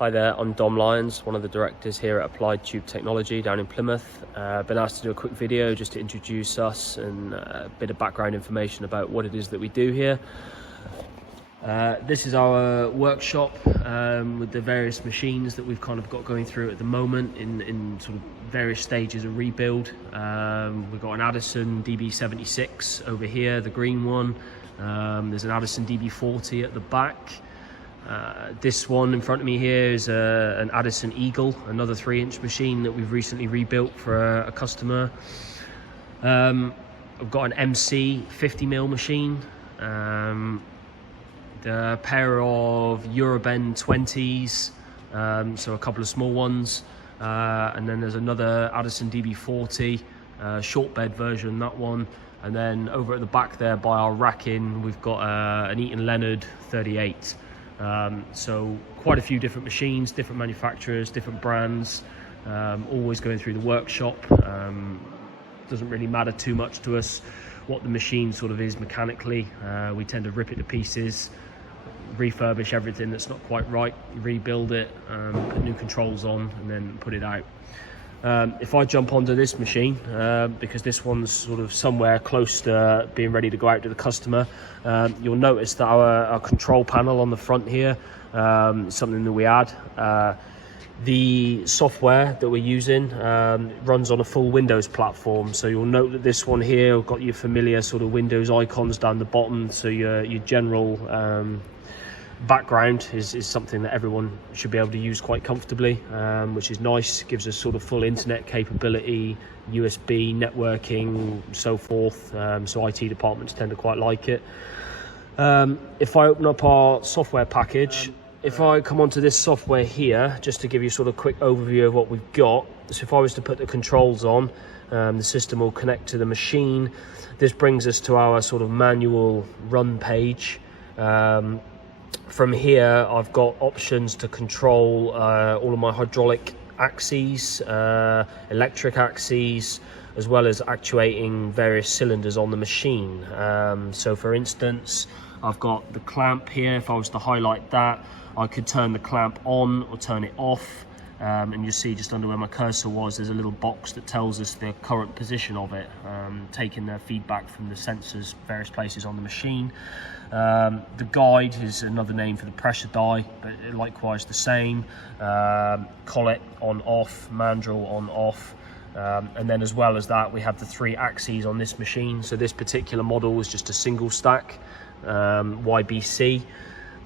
Hi there, I'm Dom Lyons, one of the directors here at Applied Tube Technology down in Plymouth. Been asked to do a quick video just to introduce us and a bit of background information about what it is that we do here. This is our workshop with the various machines that we've kind of got going through at the moment in sort of various stages of rebuild. We've got an Addison DB76 over here, the green one. There's an Addison DB40 at the back. This one in front of me here is an Addison Eagle, another 3-inch machine that we've recently rebuilt for a customer. I've got an MC 50mm machine, a pair of Eurobend 20s, so a couple of small ones, and then there's another Addison DB40, short bed version, that one. And then over at the back there by our racking, we've got an Eaton Leonard 38. So quite a few different machines, different manufacturers, different brands, always going through the workshop. Doesn't really matter too much to us what the machine sort of is mechanically. We tend to rip it to pieces, refurbish everything that's not quite right, rebuild it, put new controls on, and then put it out. If I jump onto this machine, because this one's sort of somewhere close to being ready to go out to the customer, you'll notice that our control panel on the front here, something that we add. The software that we're using runs on a full Windows platform, so you'll note that this one here got your familiar sort of Windows icons down the bottom, so your general background is something that everyone should be able to use quite comfortably, which is nice. Gives us sort of full internet capability, USB networking, so forth, so IT departments tend to quite like it. If I open up our software package, if I come onto this software here, just to give you sort of a quick overview of what we've got. So if I was to put the controls on, the system will connect to the machine. This brings us to our sort of manual run page. From here, I've got options to control all of my hydraulic axes, electric axes, as well as actuating various cylinders on the machine. So for instance, I've got the clamp here. If I was to highlight that, I could turn the clamp on or turn it off. And you see just under where my cursor was, there's a little box that tells us the current position of it, taking the feedback from the sensors various places on the machine. The guide is another name for the pressure die, but likewise the same. Collet on off, mandrel on off, and then as well as that we have the 3 axes on this machine. So this particular model was just a single stack YBC.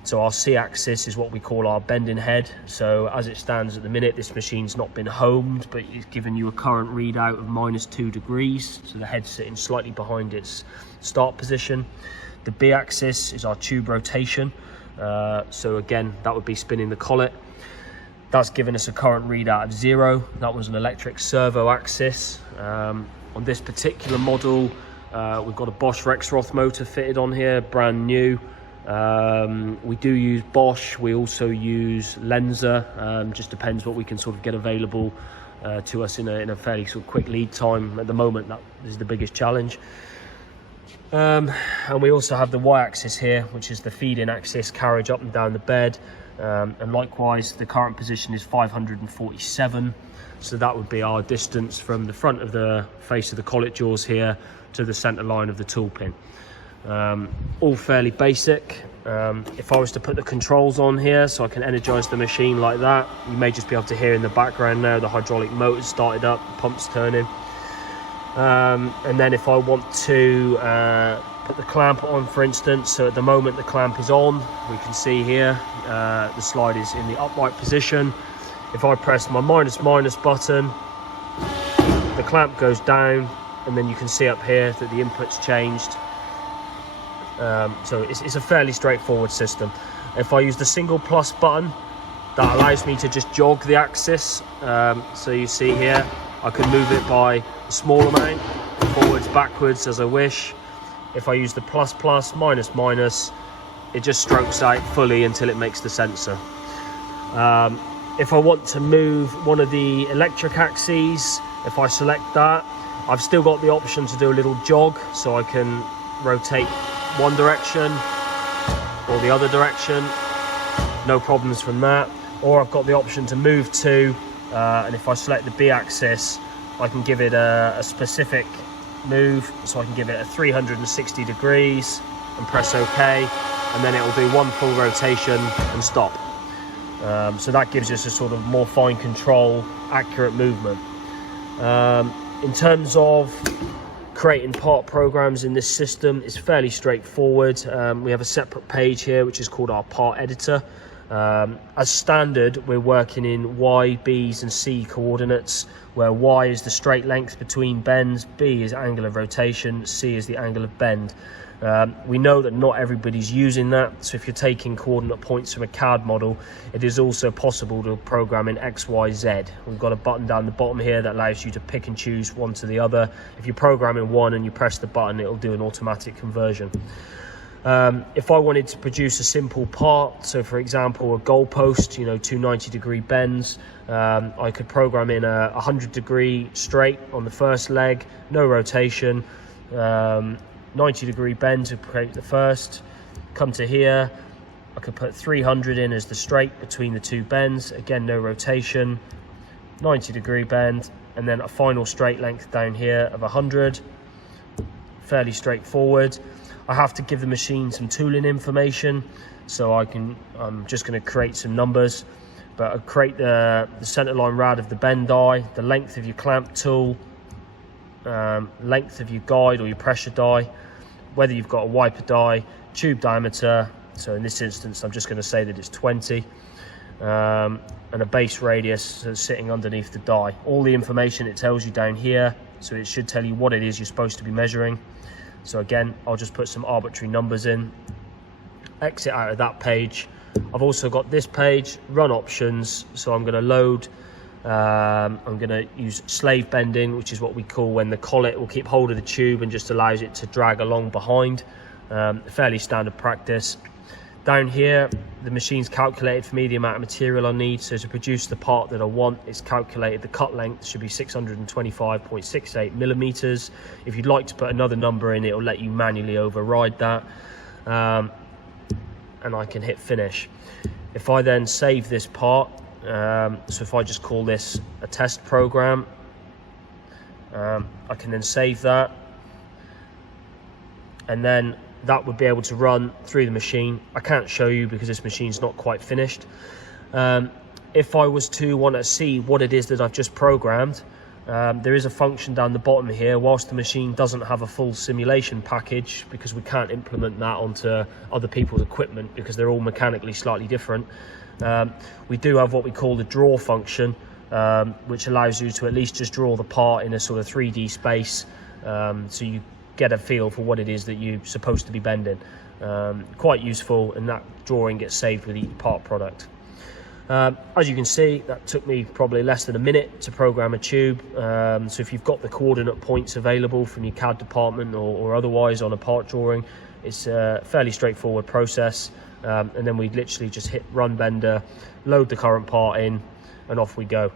So our C-axis is what we call our bending head. So as it stands at the minute, this machine's not been homed, but it's given you a current readout of -2 degrees. So the head's sitting slightly behind its start position. The B-axis is our tube rotation. So again, that would be spinning the collet. That's given us a current readout of 0. That was an electric servo axis. On this particular model, we've got a Bosch Rexroth motor fitted on here, brand new. We do use Bosch, we also use Lenser, just depends what we can sort of get available to us in a fairly sort of quick lead time. At the moment, that is the biggest challenge. And we also have the Y-axis here, which is the feed-in axis, carriage up and down the bed, and likewise the current position is 547, so that would be our distance from the front of the face of the collet jaws here to the center line of the tool pin. All fairly basic. If I was to put the controls on here so I can energize the machine like that, you may just be able to hear in the background now the hydraulic motor started up, the pump's turning. And then if I want to put the clamp on, for instance, so at the moment the clamp is on, we can see here the slide is in the upright position. If I press my minus button, the clamp goes down, and then you can see up here that the input's changed. So it's a fairly straightforward system. If I use the single plus button, that allows me to just jog the axis. So you see here, I can move it by a small amount, forwards, backwards as I wish. If I use the plus plus, minus minus, it just strokes out fully until it makes the sensor. If I want to move one of the electric axes, if I select that, I've still got the option to do a little jog, so I can rotate one direction or the other direction, no problems from that. or I've got the option to move to, and if I select the B axis, I can give it a specific move, so I can give it a 360 degrees and press OK, and then it will do one full rotation and stop. So that gives us a sort of more fine control, accurate movement. In terms of creating part programs in this system, it's fairly straightforward. We have a separate page here which is called our part editor. As standard, we're working in Y, B's and C coordinates, where Y is the straight length between bends, B is angle of rotation, C is the angle of bend. We know that not everybody's using that, so if you're taking coordinate points from a CAD model, it is also possible to program in X, Y, Z. We've got a button down the bottom here that allows you to pick and choose one to the other. If you program in one and you press the button, it'll do an automatic conversion. If I wanted to produce a simple part, so for example a goalpost, you know, 290-degree bends, I could program in a 100-degree straight on the first leg, no rotation, 90-degree bend to create the first. Come to here, I could put 300 in as the straight between the two bends, again no rotation, 90-degree bend, and then a final straight length down here of 100. Fairly straightforward. I have to give the machine some tooling information, so I'm just going to create some numbers, but I'll create the center line rad of the bend die, the length of your clamp tool, length of your guide or your pressure die, whether you've got a wiper die, tube diameter, so in this instance I'm just going to say that it's 20, and a base radius sitting underneath the die. All the information it tells you down here, so it should tell you what it is you're supposed to be measuring. So again, I'll just put some arbitrary numbers in, exit out of that page. I've also got this page, run options, so I'm going to load, I'm going to use slave bending, which is what we call when the collet will keep hold of the tube and just allows it to drag along behind. Fairly standard practice. Down here, the machine's calculated for me the amount of material I need, so to produce the part that I want, it's calculated the cut length should be 625.68 millimeters. If you'd like to put another number in, it'll let you manually override that, and I can hit finish. If I then save this part, so if I just call this a test program, I can then save that, and then that would be able to run through the machine. I can't show you because this machine's not quite finished. If I was to want to see what it is that I've just programmed, there is a function down the bottom here. Whilst the machine doesn't have a full simulation package, because we can't implement that onto other people's equipment because they're all mechanically slightly different, we do have what we call the draw function, which allows you to at least just draw the part in a sort of 3D space, so you get a feel for what it is that you're supposed to be bending. Quite useful, and that drawing gets saved with each part product. As you can see, that took me probably less than a minute to program a tube. So if you've got the coordinate points available from your CAD department or otherwise on a part drawing, it's a fairly straightforward process. And then we literally just hit run bender, load the current part in, and off we go.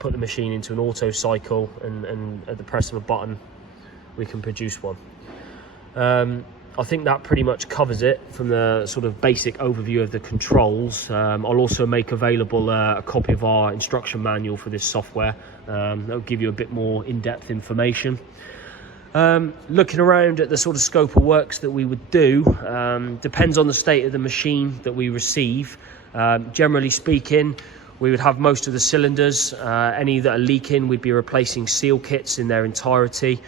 Put the machine into an auto cycle, and at the press of a button we can produce one. I think that pretty much covers it from the sort of basic overview of the controls. I'll also make available a copy of our instruction manual for this software. That'll give you a bit more in-depth information. Looking around at the sort of scope of works that we would do, depends on the state of the machine that we receive. Generally speaking, we would have most of the cylinders. Any that are leaking, we'd be replacing seal kits in their entirety.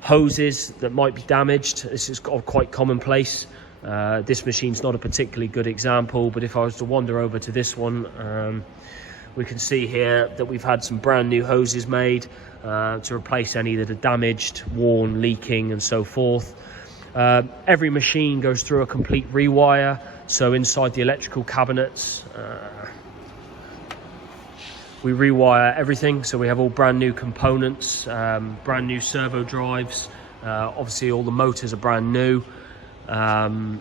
Hoses that might be damaged, this is quite commonplace. This machine's not a particularly good example, but if I was to wander over to this one, we can see here that we've had some brand new hoses made to replace any that are damaged, worn, leaking and so forth. Every machine goes through a complete rewire, so inside the electrical cabinets we rewire everything, so we have all brand new components, brand new servo drives, obviously all the motors are brand new, so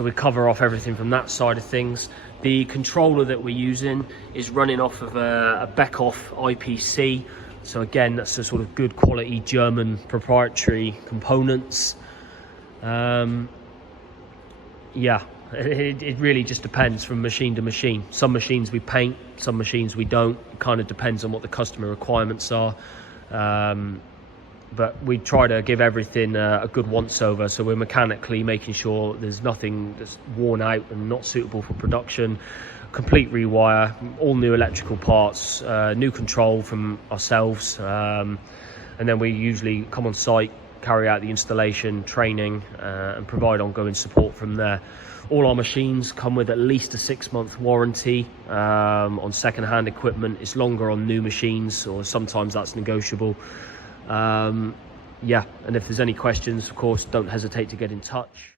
we cover off everything from that side of things. The controller that we're using is running off of a Beckhoff IPC, so again that's a sort of good quality German proprietary components. Yeah, It really just depends from machine to machine. Some machines we paint, some machines we don't. It kind of depends on what the customer requirements are. But we try to give everything a good once over, so we're mechanically making sure there's nothing that's worn out and not suitable for production. Complete rewire, all new electrical parts, new control from ourselves, and then we usually come on site, carry out the installation, training, and provide ongoing support from there. All our machines come with at least a 6-month warranty on second-hand equipment. It's longer on new machines, or sometimes that's negotiable. Yeah, and if there's any questions, of course, don't hesitate to get in touch.